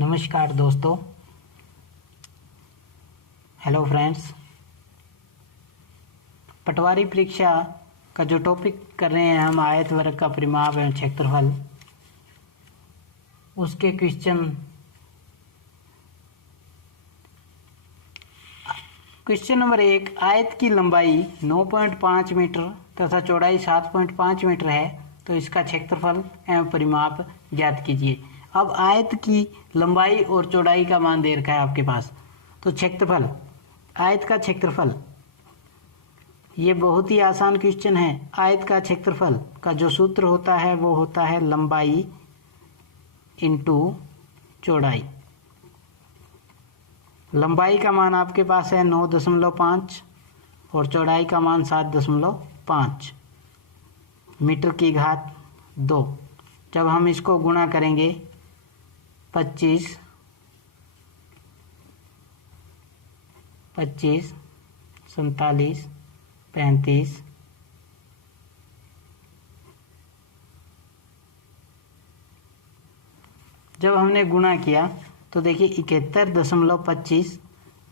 नमस्कार दोस्तों, hello friends. पटवारी परीक्षा का जो टॉपिक कर रहे हैं हम, आयत वर्ग का परिमाप एवं क्षेत्रफल, उसके क्वेश्चन नंबर 1। आयत की लंबाई 9.5 मीटर तथा चौड़ाई 7.5 मीटर है, तो इसका क्षेत्रफल एवं परिमाप ज्ञात कीजिए। अब आयत की लंबाई और चौड़ाई का मान दे रखा है आपके पास, तो क्षेत्रफल, आयत का क्षेत्रफल, ये बहुत ही आसान क्वेश्चन है। आयत का क्षेत्रफल का जो सूत्र होता है वो होता है लंबाई इंटू चौड़ाई। लंबाई का मान आपके पास है 9.5 और चौड़ाई का मान 7.5 मीटर की घात 2। जब हम इसको गुणा करेंगे 25, 47, 35, जब हमने गुणा किया तो देखिए 71.25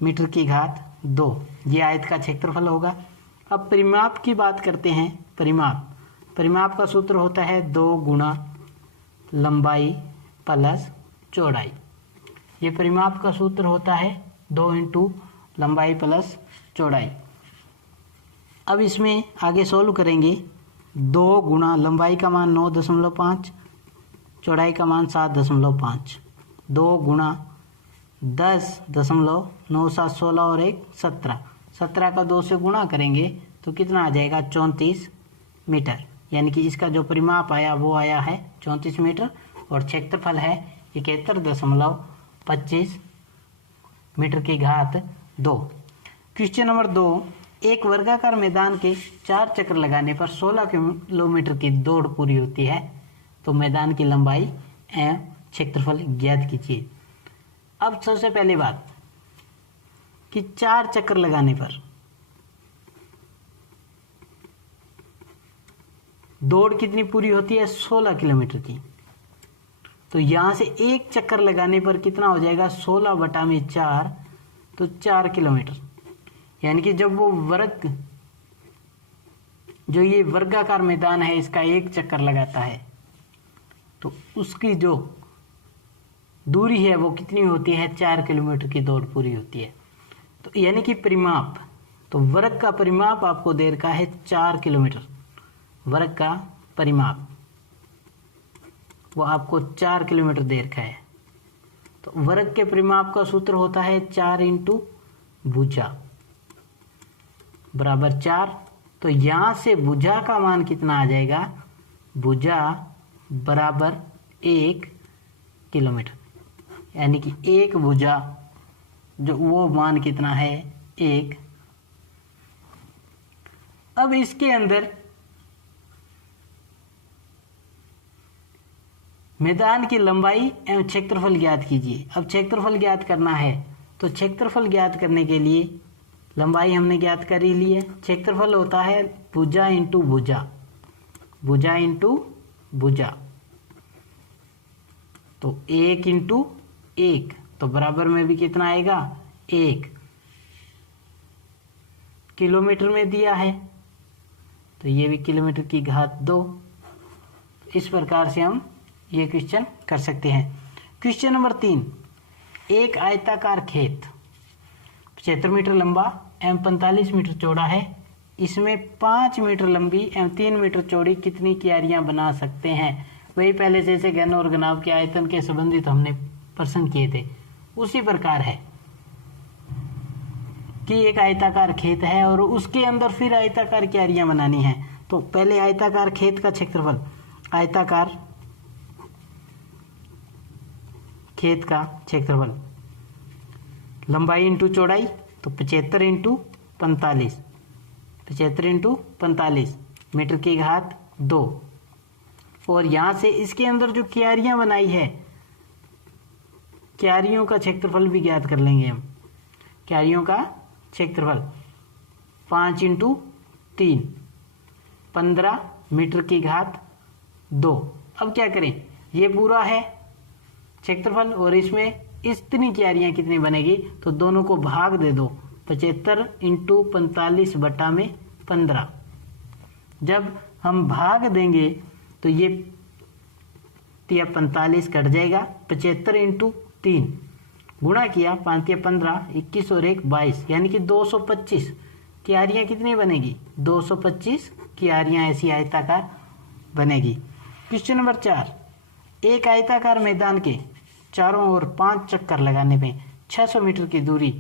मीटर की घात 2, ये आयत का क्षेत्रफल होगा। अब परिमाप की बात करते हैं। परिमाप का सूत्र होता है 2 गुणा लंबाई प्लस चौड़ाई। ये परिमाप का सूत्र होता है 2 इंटू लंबाई प्लस चौड़ाई। अब इसमें आगे सोल्व करेंगे। 2 गुणा लंबाई का मान 9.5, चौड़ाई का मान 7.5, 2 गुणा 10.9, 7, 16 और 1 17। 17 का 2 से गुणा करेंगे तो कितना आ जाएगा? 34 मीटर। यानी कि इसका जो परिमाप आया वो आया है 34 मीटर और क्षेत्रफल है 71.25 मीटर की घात 2। Question number 2। एक वर्गाकार मैदान के 4 चक्कर लगाने पर 16 किलोमीटर की दौड़ पूरी होती है, तो मैदान की लंबाई एवं क्षेत्रफल ज्ञात कीजिए। अब सबसे पहली बात कि 4 चक्कर लगाने पर दौड़ कितनी पूरी होती है? 16 किलोमीटर की। तो यहां से एक चक्कर लगाने पर कितना हो जाएगा? 16/4, तो 4 किलोमीटर। यानी कि जब वो जो ये वर्गाकार मैदान है इसका एक चक्कर लगाता है तो उसकी जो दूरी है वो कितनी होती है? 4 किलोमीटर की दौड़ पूरी होती है। तो यानी कि परिमाप, तो वर्ग का परिमाप आपको दे रखा है 4 किलोमीटर। वर्ग का परिमाप वो आपको 4 किलोमीटर दे रखा है। तो वर्ग के परिमाप का सूत्र होता है 4 इंटू भुजा बराबर 4। तो यहां से भुजा का मान कितना आ जाएगा? भुजा बराबर 1 किलोमीटर। यानी कि एक भुजा जो वो मान कितना है? 1। अब इसके अंदर मैदान की लंबाई एवं क्षेत्रफल ज्ञात कीजिए। अब क्षेत्रफल ज्ञात करना है तो क्षेत्रफल ज्ञात करने के लिए लंबाई हमने ज्ञात कर ही ली है। क्षेत्रफल होता है भुजा इंटू भुजा, भुजा इंटू भुजा। तो 1 इंटू 1, तो बराबर में भी कितना आएगा? 1 किलोमीटर में दिया है, तो ये भी किलोमीटर की घात 2। इस प्रकार से हम ये क्वेश्चन कर सकते हैं। Question number 3। एक आयताकार खेत 75 मीटर लंबा एवं 45 मीटर चौड़ा है। इसमें 5 मीटर लंबी एवं 3 मीटर चौड़ी कितनी क्यारियां बना सकते हैं? वही पहले जैसे घन और घनाभ के आयतन के संबंधित हमने प्रश्न किए थे, उसी प्रकार है कि एक आयताकार खेत है और उसके अंदर फिर आयताकार क्यारियां बनानी है। तो पहले आयताकार खेत का क्षेत्रफल, आयताकार खेत का क्षेत्रफल लंबाई इंटू चौड़ाई, तो 75 इंटू 45, 75 इंटू 45 मीटर की घात 2। और यहां से इसके अंदर जो क्यारियां बनाई है, क्यारियों का क्षेत्रफल भी ज्ञात कर लेंगे हम। क्यारियों का क्षेत्रफल 5 इंटू 3, 15 मीटर की घात 2। अब क्या करें? ये पूरा है क्षेत्रफल और इसमें इतनी क्यारियां कितनी बनेगी, तो दोनों को भाग दे दो। 75 × 45 बटा में 15। जब हम भाग देंगे तो ये 45 कट जाएगा। 75 × 3 गुणा किया, 5 या 15, 21 और 1 22, यानी कि 225 क्यारियां कितनी बनेगी, 225 क्यारियां ऐसी आयताकार बनेगी। क्वेश्चन नंबर 4, एक आयताकार मैदान के चारों ओर 5 चक्कर लगाने पे 600 मीटर की दूरी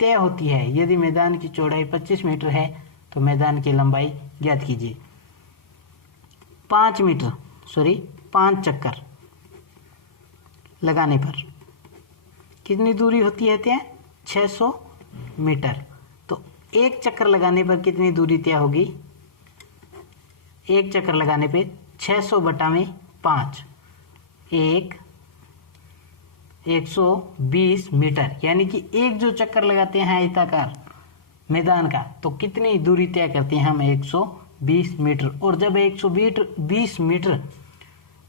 तय होती है। यदि मैदान की चौड़ाई 25 मीटर है तो मैदान की लंबाई ज्ञात कीजिए। 5 चक्कर लगाने पर कितनी दूरी होती है तय, 600 मीटर। तो एक चक्कर लगाने पर कितनी दूरी तय होगी, एक चक्कर लगाने पे 600 बटा में 5, 120 मीटर, यानी कि एक जो चक्कर लगाते हैं आयताकार मैदान का, तो कितनी दूरी तय करते हैं हम, 120 मीटर। और जब 120 मीटर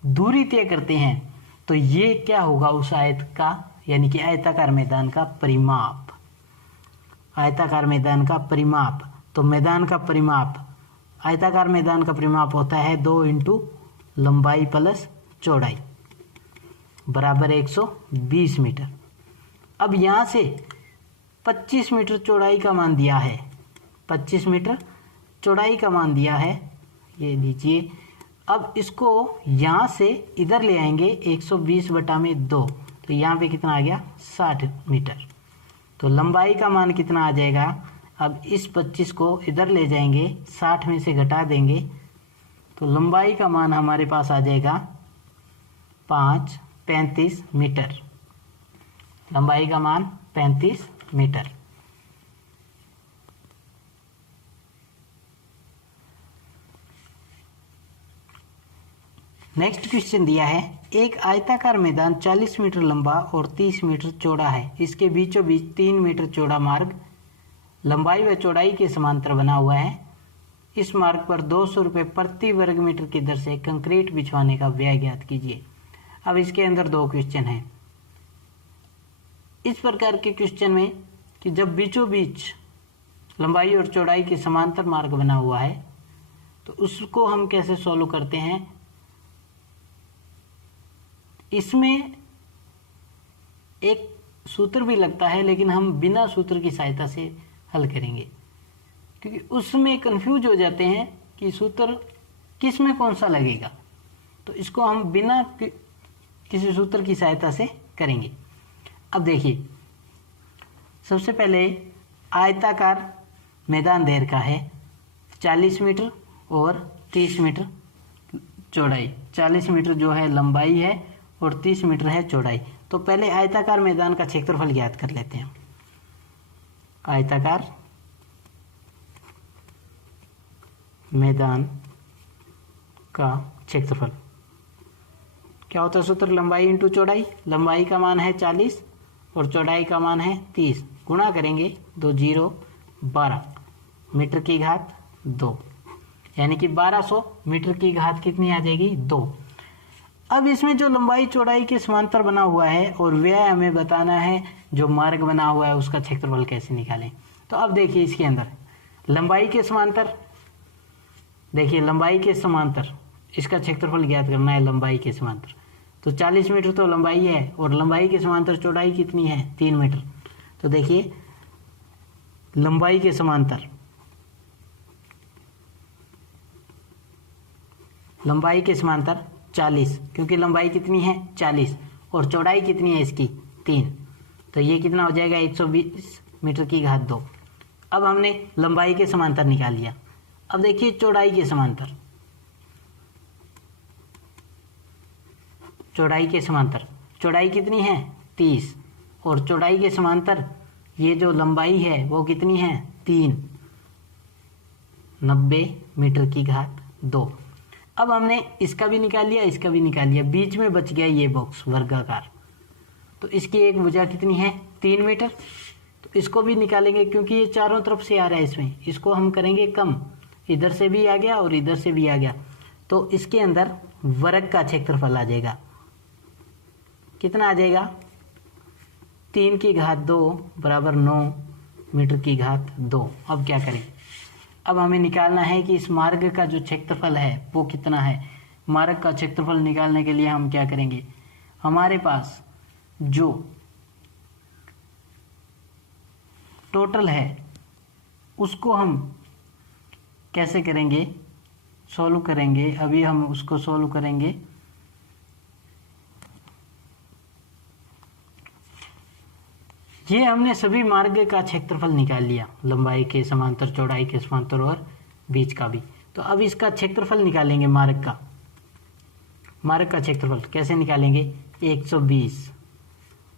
दूरी तय करते हैं तो ये क्या होगा, उस आयत का यानी कि आयताकार मैदान का परिमाप। आयताकार मैदान का परिमाप, तो मैदान का परिमाप, आयताकार मैदान का परिमाप होता है 2 × लंबाई प्लस चौड़ाई बराबर 120 मीटर। अब यहाँ से 25 मीटर चौड़ाई का मान दिया है, 25 मीटर चौड़ाई का मान दिया है, ये लीजिए। अब इसको यहाँ से इधर ले आएंगे 120 बटा में 2, तो यहाँ पे कितना आ गया, 60 मीटर। तो लंबाई का मान कितना आ जाएगा, अब इस 25 को इधर ले जाएंगे, 60 में से घटा देंगे, तो लंबाई का मान हमारे पास आ जाएगा 35 मीटर। लंबाई का मान 35 मीटर। नेक्स्ट क्वेश्चन दिया है, एक आयताकार मैदान 40 मीटर लंबा और 30 मीटर चौड़ा है। इसके बीचों बीच 3 मीटर चौड़ा मार्ग लंबाई व चौड़ाई के समांतर बना हुआ है। इस मार्ग पर 200 रुपये प्रति वर्ग मीटर की दर से कंक्रीट बिछवाने का व्यय ज्ञात कीजिए। अब इसके अंदर 2 क्वेश्चन हैं। इस प्रकार के क्वेश्चन में कि जब बीचों बीच लंबाई और चौड़ाई के समांतर मार्ग बना हुआ है तो उसको हम कैसे सॉल्व करते हैं। इसमें एक सूत्र भी लगता है, लेकिन हम बिना सूत्र की सहायता से हल करेंगे, क्योंकि उसमें कंफ्यूज हो जाते हैं कि सूत्र किस में कौन सा लगेगा। तो इसको हम बिना किसी सूत्र की सहायता से करेंगे। अब देखिए, सबसे पहले आयताकार मैदान दे रखा है 40 मीटर और 30 मीटर चौड़ाई। 40 मीटर जो है लंबाई है और 30 मीटर है चौड़ाई। तो पहले आयताकार मैदान का क्षेत्रफल ज्ञात कर लेते हैं। आयताकार मैदान का क्षेत्रफल क्या होता है सूत्र, लंबाई इंटू चौड़ाई। लंबाई का मान है 40 और चौड़ाई का मान है 30, गुणा करेंगे 2 0 12 मीटर की घात 2, यानी कि 1200 मीटर की घात कितनी आ जाएगी, 2। अब इसमें जो लंबाई चौड़ाई के समांतर बना हुआ है और व्यय हमें बताना है, जो मार्ग बना हुआ है उसका क्षेत्रफल कैसे निकालें। तो अब देखिए इसके अंदर लंबाई के समांतर, देखिए लंबाई के समांतर इसका क्षेत्रफल ज्ञात करना है। लंबाई के समांतर तो 40 मीटर तो लंबाई है और लंबाई के समांतर चौड़ाई कितनी है, 3 मीटर। तो देखिए लंबाई के समांतर, लंबाई के समांतर 40, क्योंकि लंबाई कितनी है 40 और चौड़ाई कितनी है इसकी 3, तो ये कितना हो जाएगा 120 मीटर की घात 2। अब हमने लंबाई के समांतर निकाल लिया। अब देखिए चौड़ाई के समांतर, चौड़ाई के समांतर, चौड़ाई कितनी है 30 और चौड़ाई के समांतर ये जो लंबाई है वो कितनी है 3, 90 मीटर की घात 2। अब हमने इसका भी निकाल लिया, इसका भी निकाल लिया, बीच में बच गया ये बॉक्स वर्गाकार, तो इसकी एक भुजा कितनी है 3 मीटर। तो इसको भी निकालेंगे क्योंकि ये चारों तरफ से आ रहा है, इसमें इसको हम करेंगे कम, इधर से भी आ गया और इधर से भी आ गया, तो इसके अंदर वर्ग का क्षेत्रफल आ जाएगा। कितना आ जाएगा, 3 की घात 2 बराबर 9 मीटर की घात 2। अब क्या करें, अब हमें निकालना है कि इस मार्ग का जो क्षेत्रफल है वो कितना है। मार्ग का क्षेत्रफल निकालने के लिए हम क्या करेंगे, हमारे पास जो टोटल है उसको हम कैसे करेंगे, सॉल्व करेंगे। अभी हम उसको सॉल्व करेंगे। ये हमने सभी मार्ग का क्षेत्रफल निकाल लिया, लंबाई के समांतर, चौड़ाई के समांतर और बीच का भी। तो अब इसका क्षेत्रफल निकालेंगे। मार्ग का क्षेत्रफल कैसे निकालेंगे, 120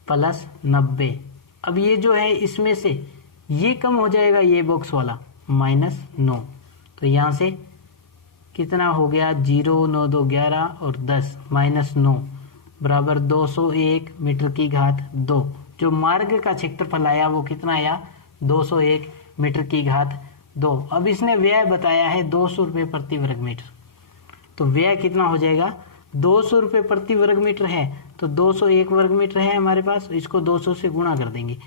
प्लस 90। अब ये जो है इसमें से ये कम हो जाएगा, ये बॉक्स वाला -9। तो यहाँ से कितना हो गया, 0 9 2 11 और 10 -9 बराबर 201 मीटर की घात 2। जो मार्ग का क्षेत्रफल आया वो कितना आया, 201 मीटर की घात 2। अब इसने व्यय बताया है 200 रुपये प्रति वर्ग मीटर। तो व्यय कितना हो जाएगा, 200 रुपये प्रति वर्ग मीटर है तो 201 वर्ग मीटर है हमारे पास, इसको 200 से गुणा कर देंगे।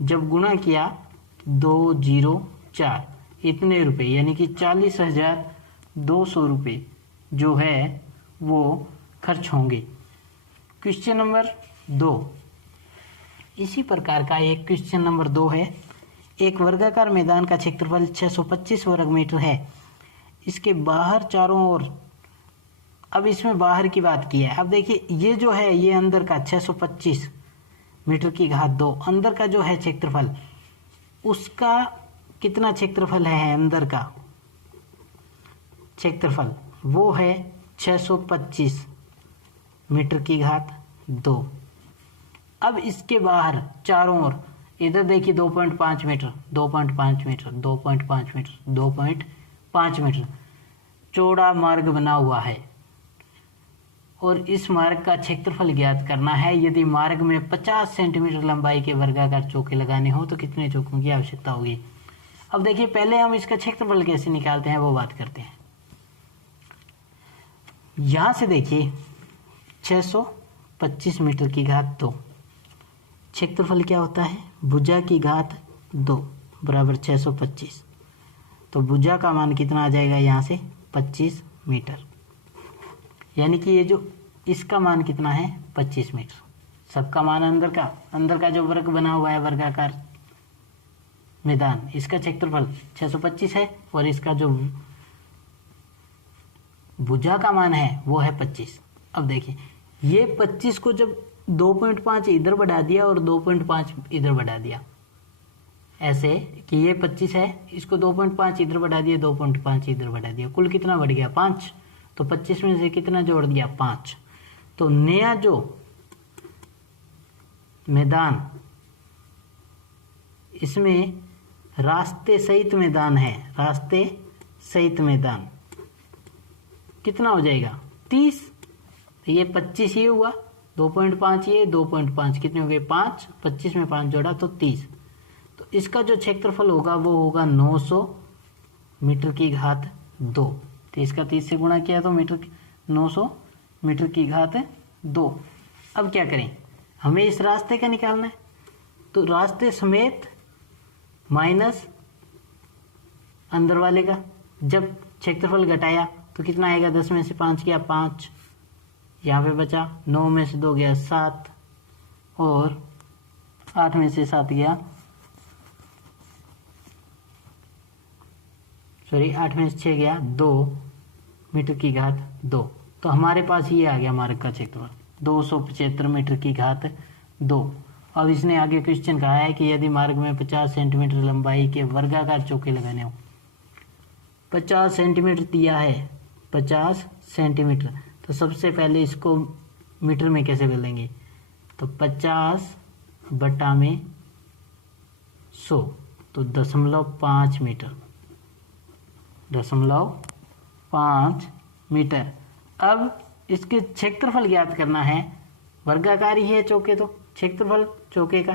जब गुणा किया 204 इतने रुपए, यानी कि 40,200 रुपये जो है वो खर्च होंगे। क्वेश्चन नंबर 2, इसी प्रकार का एक क्वेश्चन नंबर 2 है। एक वर्गाकार मैदान का क्षेत्रफल 625 वर्ग मीटर है। इसके बाहर चारों ओर, अब इसमें बाहर की बात की है। अब देखिए ये जो है ये अंदर का 625 मीटर की घात 2, अंदर का जो है क्षेत्रफल, उसका कितना क्षेत्रफल है, अंदर का क्षेत्रफल वो है 625 मीटर की घात 2। अब इसके बाहर चारों ओर, इधर देखिए 2.5 मीटर, 2.5 मीटर, 2.5 मीटर, 2.5 मीटर चौड़ा मार्ग बना हुआ है और इस मार्ग का क्षेत्रफल ज्ञात करना है। यदि मार्ग में 50 सेंटीमीटर लंबाई के वर्गाकार चौके लगाने हो तो कितने चौकों की आवश्यकता होगी। अब देखिए पहले हम इसका क्षेत्रफल कैसे निकालते हैं वो बात करते हैं। यहां से देखिए 625 मीटर की घात 2, क्षेत्रफल क्या होता है, भुजा की घात 2 बराबर 625। तो भुजा का मान कितना आ जाएगा, यहाँ से 25 मीटर, यानी कि ये जो इसका मान कितना है 25 मीटर। सबका मान अंदर का जो वर्ग बना हुआ है वर्गाकार मैदान, इसका क्षेत्रफल 625 है और इसका जो भुजा का मान है वो है 25। अब देखिए ये 25 को जब 2.5 इधर बढ़ा दिया और 2.5 इधर बढ़ा दिया, ऐसे कि ये 25 है, इसको 2.5 इधर बढ़ा दिया, 2.5 इधर बढ़ा दिया, कुल कितना बढ़ गया 5। तो 25 में से कितना जोड़ दिया 5। तो नया जो मैदान, इसमें रास्ते सहित मैदान है, रास्ते सहित मैदान कितना हो जाएगा 30। तो ये 25 ये हुआ, 2.5 ये, 2.5 कितने हो गए 5, 25 में 5 जोड़ा तो 30। तो इसका जो क्षेत्रफल होगा वो होगा 900 मीटर की घात 2। तो इसका 30 से गुणा किया तो 900 मीटर की घात 2। अब क्या करें, हमें इस रास्ते का निकालना है। तो रास्ते समेत माइनस अंदर वाले का, जब क्षेत्रफल घटाया तो कितना आएगा, 10 में से 5 गया 5, यहाँ पे बचा 9 में से 2 गया 7 और 8 में से 7 गया, सॉरी 8 में से 6 गया 2 मीटर की घात 2। तो हमारे पास ये आ गया मार्ग का क्षेत्रफल 275 मीटर की घात 2। अब इसने आगे क्वेश्चन कहा है कि यदि मार्ग में 50 सेंटीमीटर लंबाई के वर्गाकार चौके लगाने हो, 50 सेंटीमीटर दिया है, 50 सेंटीमीटर। तो सबसे पहले इसको मीटर में कैसे बदलेंगे, तो 50 बटा में 100 तो 0.5 मीटर, 0.5 मीटर। अब इसके क्षेत्रफल ज्ञात करना है, वर्गाकार ही है चौके, तो क्षेत्रफल चौके का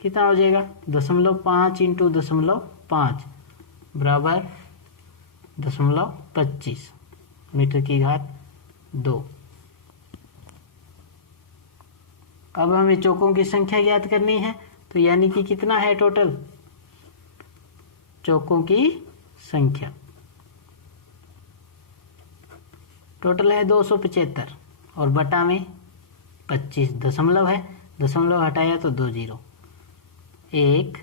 कितना हो जाएगा, 0.5 इंटू 0.5 बराबर 0.25 मीटर की घात 2। अब हमें चौकों की संख्या ज्ञात करनी है, तो यानी कि कितना है टोटल चौकों की संख्या, टोटल है 275 और बटा में 25 दशमलव है, दशमलव हटाया तो 2 जीरो, 1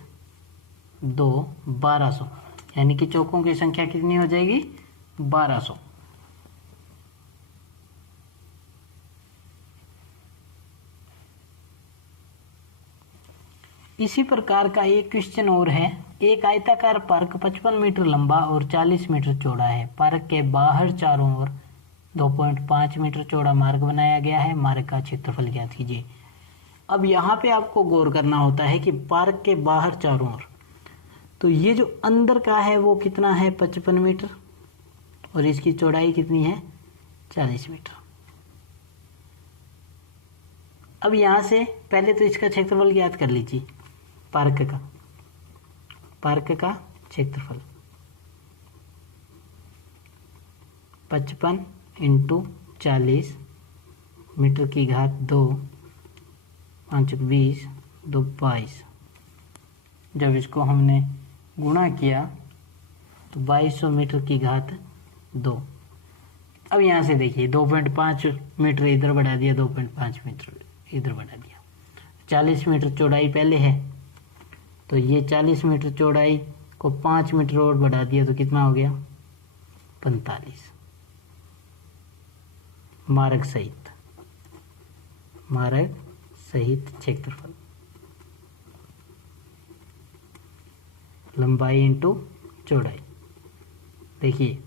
2 1200, यानी कि चौकों की संख्या कितनी हो जाएगी 1200। इसी प्रकार का एक क्वेश्चन और है। एक आयताकार पार्क 55 मीटर लंबा और 40 मीटर चौड़ा है। पार्क के बाहर चारों ओर 2.5 मीटर चौड़ा मार्ग बनाया गया है। मार्ग का क्षेत्रफल ज्ञात कीजिए। अब यहाँ पे आपको गौर करना होता है कि पार्क के बाहर चारों ओर, तो ये जो अंदर का है वो कितना है 55 मीटर और इसकी चौड़ाई कितनी है 40 मीटर। अब यहाँ से पहले तो इसका क्षेत्रफल ज्ञात कर लीजिए। पार्क का क्षेत्रफल 55 × 40 मीटर की घात 2, 5 20, 2 22। जब इसको हमने गुणा किया तो 2200 मीटर की घात 2। अब यहाँ से देखिए 2.5 मीटर इधर बढ़ा दिया, 2.5 मीटर इधर बढ़ा दिया। 40 मीटर चौड़ाई पहले है, तो ये 40 मीटर चौड़ाई को 5 मीटर और बढ़ा दिया तो कितना हो गया 45। मार्ग सहित क्षेत्रफल, लंबाई इंटू चौड़ाई। देखिए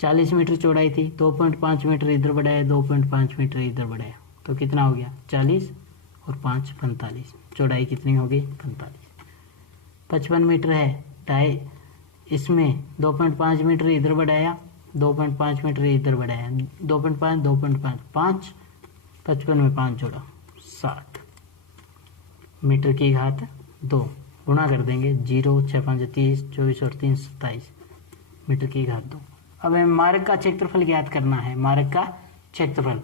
40 मीटर चौड़ाई थी, 2.5 मीटर इधर बढ़ाया, 2.5 मीटर इधर बढ़ाया तो कितना हो गया 40 और 5 45। चौड़ाई कितनी होगी 45। 55 मीटर है, ढाई इसमें 2.5 मीटर इधर बढ़ाया, 2.5 मीटर इधर बढ़ाया, 2.5 2.5 5, 55 में 5 जोड़ा 60 मीटर की घात 2। गुणा कर देंगे 0 6 5 30, 24 और 3 27 मीटर की घात 2। अब हमें मार्ग का क्षेत्रफल ज्ञात करना है। मार्ग का क्षेत्रफल,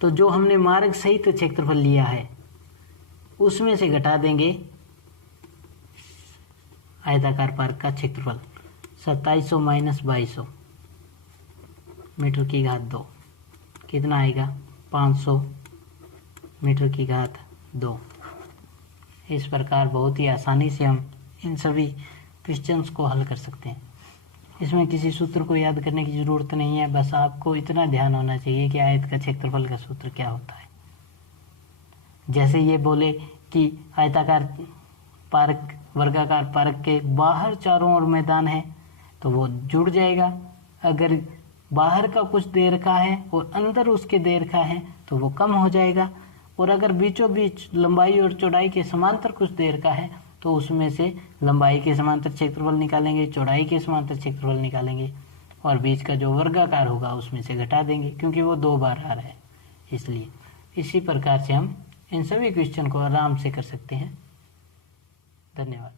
तो जो हमने मार्ग सहित क्षेत्रफल लिया है उसमें से घटा देंगे आयताकार पार्क का क्षेत्रफल। 2700 - 2200 मीटर की घात 2 कितना आएगा 500 मीटर की घात 2। इस प्रकार बहुत ही आसानी से हम इन सभी क्वेश्चंस को हल कर सकते हैं। इसमें किसी सूत्र को याद करने की ज़रूरत नहीं है, बस आपको इतना ध्यान होना चाहिए कि आयत का क्षेत्रफल का सूत्र क्या होता है। जैसे ये बोले कि आयताकार पार्क वर्गाकार पार्क के बाहर चारों ओर मैदान है तो वो जुड़ जाएगा। अगर बाहर का कुछ देर का है और अंदर उसके देर का है तो वो कम हो जाएगा। और अगर बीचों बीच लंबाई और चौड़ाई के समांतर कुछ देर का है तो उसमें से लंबाई के समांतर क्षेत्रफल निकालेंगे, चौड़ाई के समांतर क्षेत्रफल निकालेंगे और बीच का जो वर्गाकार होगा उसमें से घटा देंगे, क्योंकि वो 2 बार आ रहा है इसलिए। इसी प्रकार से हम इन सभी क्वेश्चन को आराम से कर सकते हैं। धन्यवाद।